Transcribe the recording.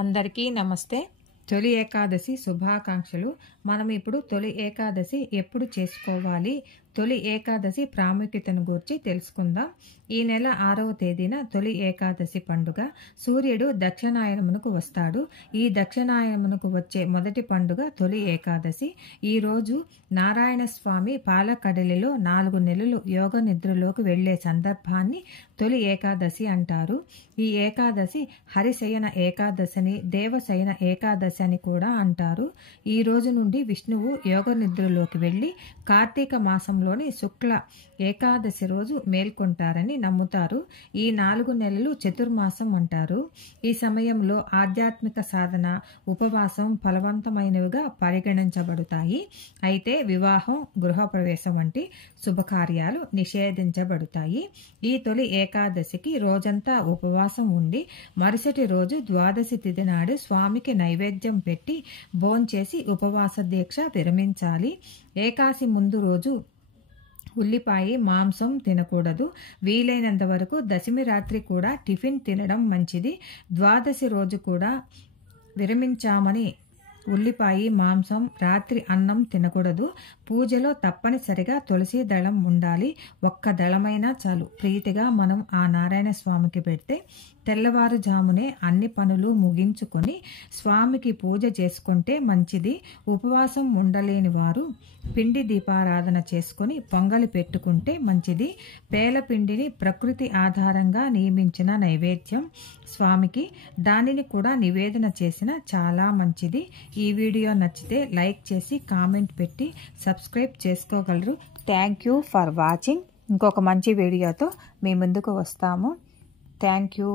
అందరికీ నమస్తే. తొలి ఏకాదశి శుభాకాంక్షలు. మనం ఇప్పుడు తొలి ఏకాదశి ఎప్పుడు చేసుకోవాలి, తొలి ఏకాదశి ప్రాముఖ్యతను గురించి తెలుసుకుందాం. ఈ నెల 6వ తేదీన తొలి ఏకాదశి పండుగ. సూర్యుడు దక్షిణాయనమునకు వస్తాడు. ఈ దక్షిణాయనమునకు వచ్చే మొదటి పండుగ తొలి ఏకాదశి. ఈ రోజు నారాయణ స్వామి పాలకడలిలో 4 నెలలు యోగ నిద్రలోకి వెళ్లే సందర్భాన్ని తొలి ఏకాదశి అంటారు. ఈ ఏకాదశి హరిశయన ఏకాదశిని, దేవశయన ఏకాదశి అని కూడా అంటారు. ఈ రోజు నుండి విష్ణువు యోగ నిద్రలోకి వెళ్లి కార్తీక మాసంలోని శుక్ల ఏకాదశి రోజు మేల్కొంటారని నమ్ముతారు. ఈ 4 నెలలు చతుర్మాసం అంటారు. ఈ సమయంలో ఆధ్యాత్మిక సాధన, ఉపవాసం ఫలవంతమైనవిగా పరిగణించబడతాయి. అయితే వివాహం, గృహప్రవేశం వంటి శుభకార్యాలు నిషేధించబడతాయి. ఈ తొలి ఏకాదశికి రోజంతా ఉపవాసం ఉండి మరుసటి రోజు ద్వాదశి తిథి నాడు స్వామికి నైవేద్యం పెట్టి భోంచేసి ఉపవాస దీక్ష విరమించాలి. ఏకాదశి ముందు రోజు ఉల్లిపాయ, మాంసం తినకూడదు. వీలైనంత వరకు దశమి రాత్రి కూడా టిఫిన్ తినడం మంచిది. ద్వాదశి రోజు కూడా విరమించామని ఉల్లిపాయ, మాంసం, రాత్రి అన్నం తినకూడదు. పూజలో తప్పనిసరిగా తులసి దళం ఉండాలి. ఒక్క దళమైనా చాలు. ప్రీతిగా మనం ఆ నారాయణ స్వామికి పెడితే తెల్లవారుజామునే అన్ని పనులు ముగించుకొని స్వామికి పూజ చేసుకుంటే మంచిది. ఉపవాసం ఉండలేని వారు పిండి దీపారాధన చేసుకుని పొంగలి పెట్టుకుంటే మంచిది. పేలపిండిని ప్రకృతి ఆధారంగా నియమించిన నైవేద్యం స్వామికి, దానిని కూడా నివేదన చేసిన చాలా మంచిది. ఈ వీడియో నచ్చితే లైక్ చేసి కామెంట్ పెట్టి సబ్స్క్రైబ్ చేసుకోగలరు. Thank you for watching. ఇంకొక మంచి వీడియోతో మీ ముందుకు వస్తాము. Thank you.